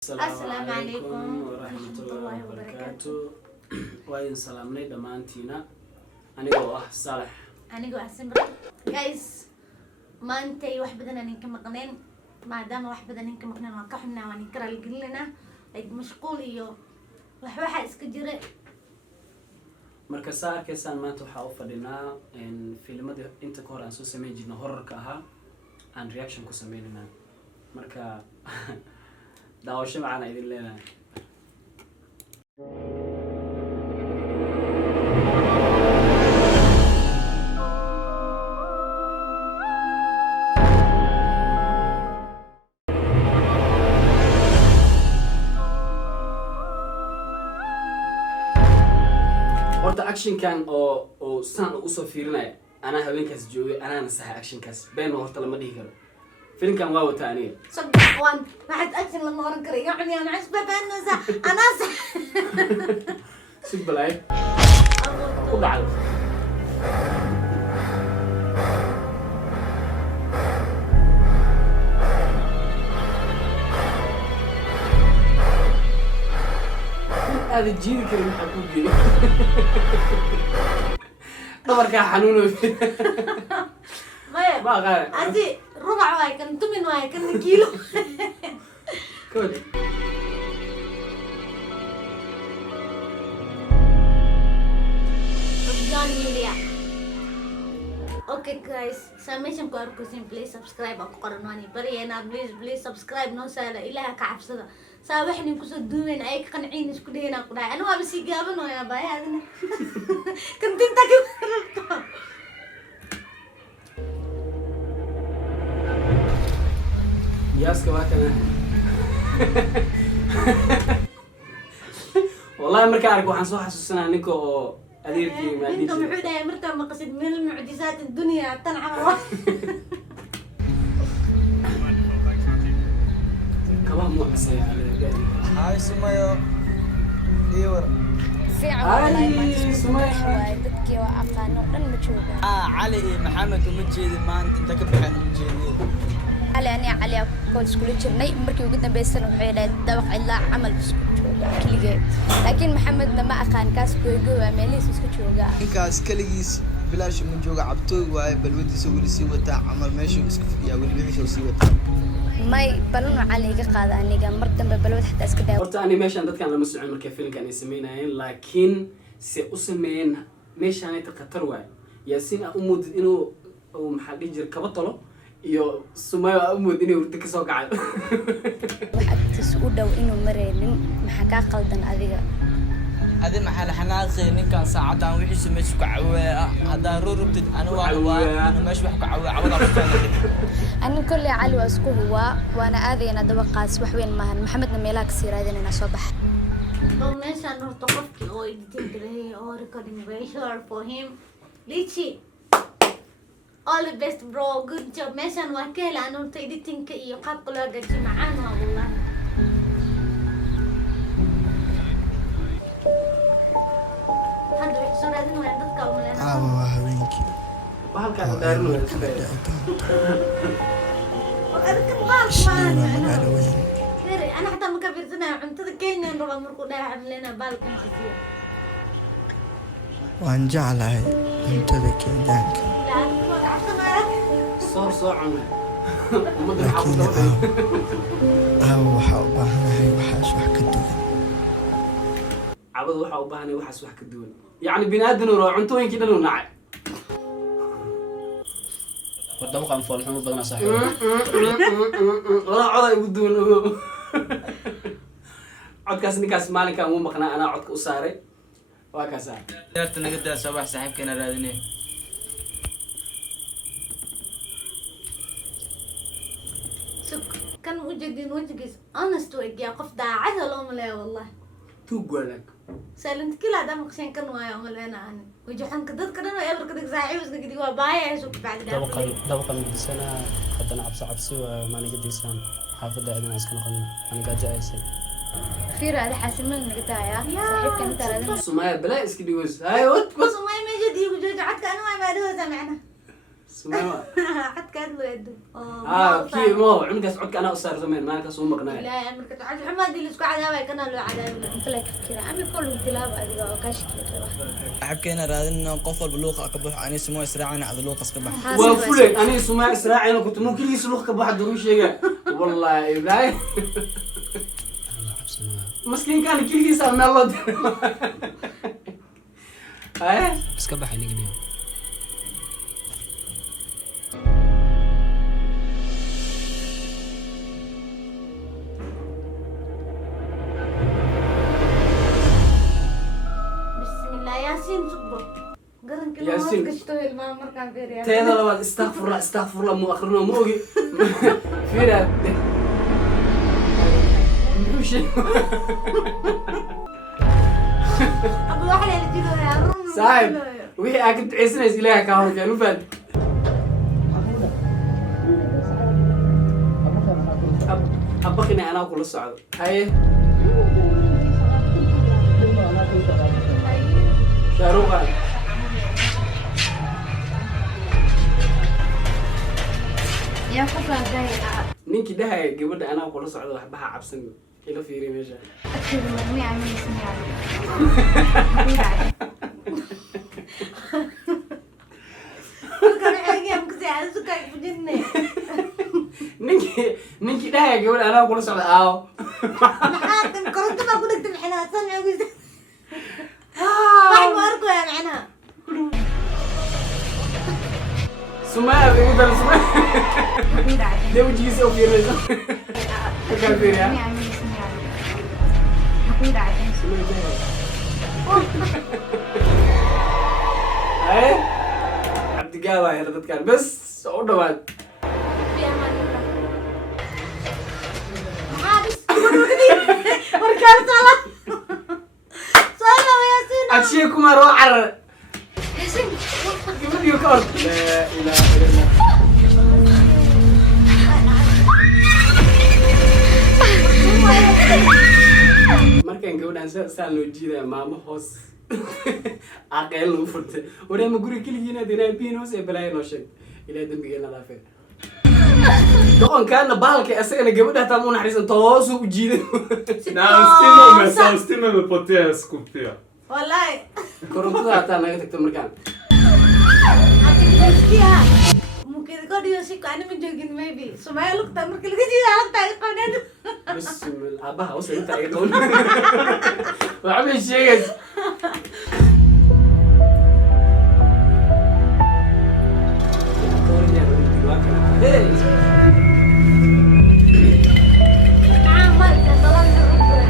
السلام عليكم ورحمة الله وبركاته. وين سلامني دمانتينا أنا جوا صالح أنا جوا سمرة guys ما أنتي واحد بدنا نك مقنين ما دام واحد بدنا نك مقنين وكحنا ونكرر الجلنا مشغوليو وحواح إسكجرة marka saarkeysaan maanta waxaa u fadhinaa filimada inta ka hor aan soo sameyn jirnay horarka ahaa aan reaction ku sameynayna marka daawasho macaan idin leenahay horta action kan oo saan u soo fiirinaya anaa haweenkaas joogay anaa nasaxa action kaas been horta lama dhihi karo filimkan waa wata aniga صدق وان واحد أكشن لما أركر يعني أنا عشت بأنا أنا sug balay ku dhacay هذا جيل كريم حبوبي دبركا حنونو ما غير أنتي ربع واي كان تمن واي كان كيلو كود جاني مليا اوكي جايز ساميشن كواركوسين بليز سبسكرايب اكو قرناني برينا بليز سبسكرايب نو سالا إلها كعبسدا ساوحني كسو دومين اي قنعين اسكو دينا قداي انا ما بسي قابنو يا باي هذنا كنت انت كيف ياسك واكنا والله مركا ارك waxaan soo xasuusanaa ninka oo adeerkii ma انت محود يا مرتا مقصد من المعجزات الدنيا تنعم كمان مو حسين على هاي سمية ايور هاي سمية dadkii waa aqaano dhan ma joogaan علي محمد وما jeedi maanta inta ka baxeen ma jeediyay cali kool iskula jirnay markii ugu dambeysana waxay dhahay dabaq ilaa camal isku jooga kaligeed laakiin maxamedna ma aqaan kaas googo waa meelihiis isku jooga ninkaas kaligiis bilaash ma jooga cabtoog waaye balwadiisa weli sii wataa camal meesha isku fiyaa weli wixii sii wataa may balano cali iga qaada aniga mar dambe balwad xataa iska daawo horta ani meeshan dadkan lama socon markay filimkan ay sameynayeen laakiin si u sameeyeen meeshan ay khatar waay yaasiin u moodid inuu maxaa dhihi jir kaba talo iyo sumayo u moodid inuu urta ka soo kacay waxaad u dhow inuu mareynin maxaa ka qaldan adiga adi maxaa la xanaaqay ninkan saacadan wixii meesha ku caweeya hadaa rurubtid ana waa inuu meesha wax ku caweeya cawada ku taagay anin kulli cali waa isku huwa waana aadayna dabaqaas wax weyn maahan maxamedna meelaha ka sii raadinayna soo bax meeshaan horta qofkii oo editing gareeyay oo recording very sure for him lichi all the best bro good job meeshaan waa ka helay horta editingka iyo qaabka loo hagaajiyo macaan waa wallahi hadda waxay soo raadinayaan dadka u maleynaya waa haweenkii halkan daarno أنا حتى ما كبرتنا عمتي كينيا نروح مركو ده عملنا بالكم كثير. waan jeclahay cuntada kenyaanka لا ما عرفت ما soo cunay laakiin waxaa u baahanahay waxaas wax ka duwan cabad waxa u baahanay waxaas wax ka duwan yani binaadin oo cuntooyinkii dhan u nacay wadabaqan foolxumo badan saaxiib wala coda igu duwan codkaas ninkaas maalinkan uu maqnaa anaa codka u saaray waa kaasa yarta naga daa sabax saaxiibkeena raadinay كان وجدين وجهك honest وجه قف دا عاد ولا ملا والله tuug wanaag سالنت كل هذا مقشين كان ويا ملا أنا وجحن كدت كده أنا يبرك كده زعيم بس كده جوا بايع شوف بعد ده dabaqan midisana haddana cabsi waa maaniga diisaan xaafadda cidina iska noqonin aniga jaaysay fiir hada xasilman naga taaya saaxiibkan inta raadin sumaya balaa iska dhigos hay wad بس ما يمجد يجي عدك أنا ما أدوه سمعنا سمعوا قد كان له يدو كي مو عندك سعود كأنا أصير زمان ما كان سومك ناي لا أمر كنت عاد حماد اللي سكوا عذابه كان له عذاب أنت لك كذا أمر كله تلاب أديك وكاش كذا xabkeena raadinna qof walba luuqa ka baxo ani sumo israacana cad luuqas ka baxo وفلك أنا سمع إسراع أنا كنت ممكن يسلوك كبواحد دروش شيء والله إبراهيم مسكين كان كل يسمع الله هاي بس كبح يعني اليوم بسم الله ياسين صبر قرن كل ياسين. ما كشتوه ما مر كان في ريال تينا لو استغفر الله مو آخرنا مو أجي فينا مش أبو واحد اللي تجيله يا رم صاحب وهي أكيد عيسنا إليها كهون كانوا فن أبقينا أنا وكل الصعد هاي شاروخان يا خفا جاي نينكي ده قبل أنا وكل الصعد وحبها عبسن إلى في ريميشة أكيد مرمي عمي سمع كان حاجة مكسي على سكاك بجنة نينكي ده قبل أنا وكل الصعد آو محاتم كنت ما قلت الحين سمع وقلت واحد ماركو يا معناها سماء بيقول سماء ده وجهي يسوي في ريميشة كان في ريميشة هاي عبد الجواد يا رد كان بس أقول له في أمان الله محابس وركان صلاة صلاة وياسين أشيكم أروح عر يقول يكور لا إله إلا الله markaan gabadhaan saa loo jiidaa maamo hoos aqeel lagu furtay waraama guri keligiina dinaa biin hoos ee balaayo noo sheeg ilaa dambigeena dhaafee doqonkaana bahalka asagana gabadha hataa mu naxariisan toosuu u jiiday Stime me poter sculptura. والله korontada hataa naga tagto markaan ممكن يقول يوسيكو أنا من جوجين ميبي سمعي لقطة مركل كذي على طريق قناة بسم أباها وصل أنت يقول وعمل شيء عمل كطلع الربع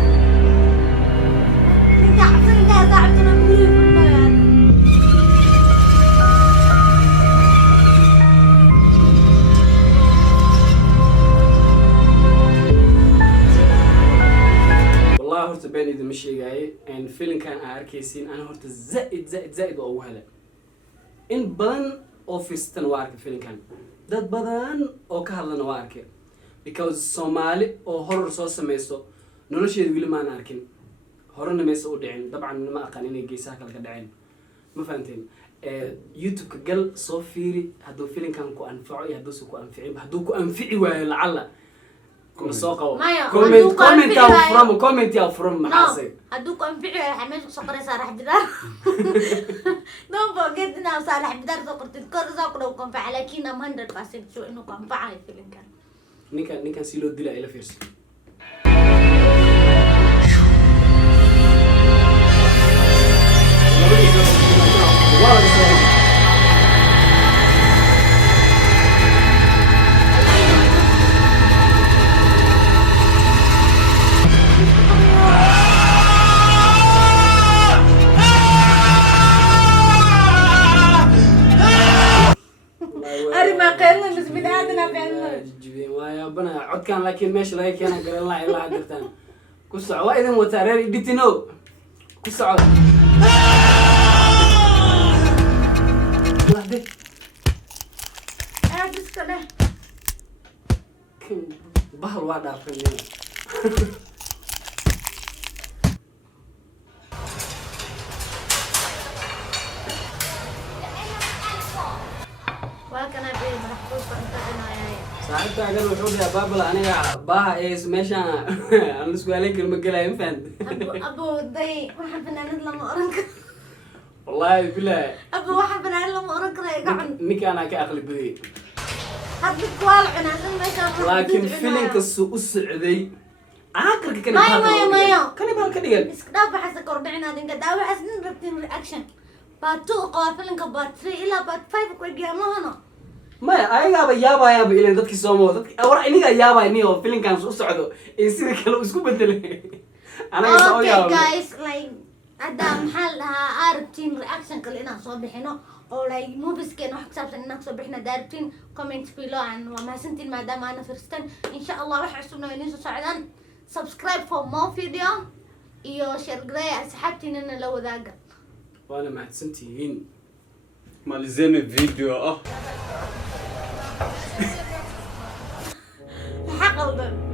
أنت عصري لا تعرفنا مدير في المياه والله هرت بين إذا مشي جاي إن فيلم كان أركيسين أنا هرت زائد وأوهله إن بدن أوفيس تنوارك فيلم كان ده بدن أو كهلا نوارك because Somali أو horror صوص ميسو نلوشي يقول ما ناركين horror نميسو ودعين طبعا ما أقانين جيساك القدعين ما فهمتين يوتيوب كجل صوفيري هدو فيلم كان كو أنفعي هدو كو أنفعي ولا مسوقه مايا، كومنت يا فروم محاسن أدوك أنفعي حماش سقري صالح بدار don't forget إنه صالح بدار سقرت تذكر ساق لو كان فعل لكن أم 100% شو إنه كان فعل الفيلم كان نيكا سيلو ديلا إلى فيرس أري ما قلنا بس بدايتنا فعلا جيبين ويا بنا عد كان لكن ماشي لكن أنا قال الله إلا عدتان كسر وايد متعرر ديتنو كسر لحظة بس كده كم بحر واحد عارفين وكان xagan wuxuu dhigaa baabal aniga baaha ees meeshaan aan la isku haleyn kalma gelayo ma fahanti abo day waxa fanaanad lama oran karo wallaahi bilaahi abo waxa fanaanad lama oran karo gacan ninka anaa ka aqli badiyey hadda kuwaal cunaadan meeshaan laakiin filinka u socday aakhirka kan mayo kani baa ka dhigan iska dhaaf waxaas kordhicinaad inka daawaxaas nin rabtiin reaction part 2 qaba filinka part 3 ilaa part 5 ku eegyaamahano maya ayagaaba yaabayaaba ilan dadkii soomo dadki war iniga yaabay niyo filinkan u socdo ee sida kale uu isku bedelay anaga soo yaabay okay guys like hadda maxaa la dhahaa arabtiin reaction kale inaan soo bixino oo like movies keen wax xisaabsan inaan soo bixino daartiin comment below aan waa mahadsantiin maadaama ana firstan insha Allah wax cusubna inoo soo socdaan subscribe for more video iyo share gareey asxaabtiina la wadaaga waana mahadsantihiin malizeni video حقل